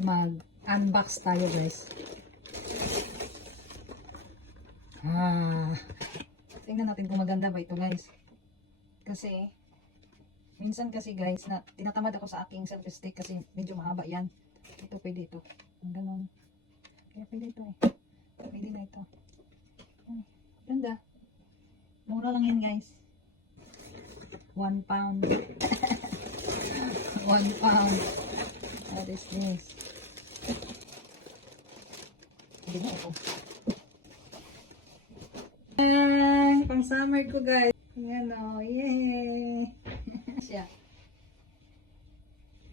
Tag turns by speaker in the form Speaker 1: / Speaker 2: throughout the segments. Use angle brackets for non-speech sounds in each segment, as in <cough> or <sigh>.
Speaker 1: mag-unbox tayo guys. Ah, tingnan natin kung maganda ba ito guys. Kasi, minsan kasi guys, na tinatamad ako sa aking selfie stick kasi medyo mahaba yan. Ito pwede ito. Ang ganon. Kaya pwede ito eh. Pwede na ito. Ay, ganda. Mura lang yan guys. One pound. <laughs> One pound. What is this? Hindi na ako. Ay, pang summer ko guys. Yan o, yay! <laughs> Siya.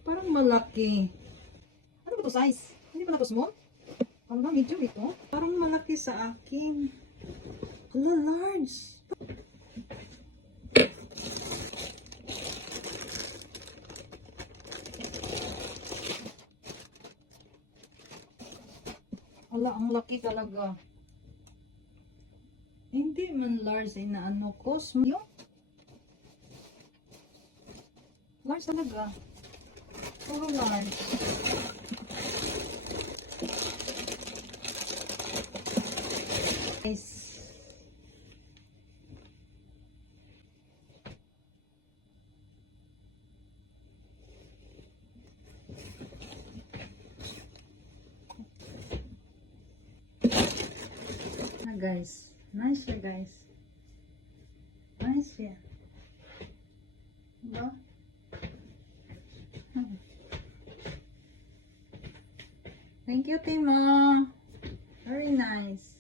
Speaker 1: Parang malaki. Ano ba to size? Hindi ba na small? Ano medyo ito? Parang malaki sa akin. Hala, large. Hala, ang laki talaga. Hindi man large ay na ano ko. Yung large talaga. Puro large. Guys. Na guys. Nice siya guys. Nice siya. Diba? Hmm. Thank you, Timo. Very nice.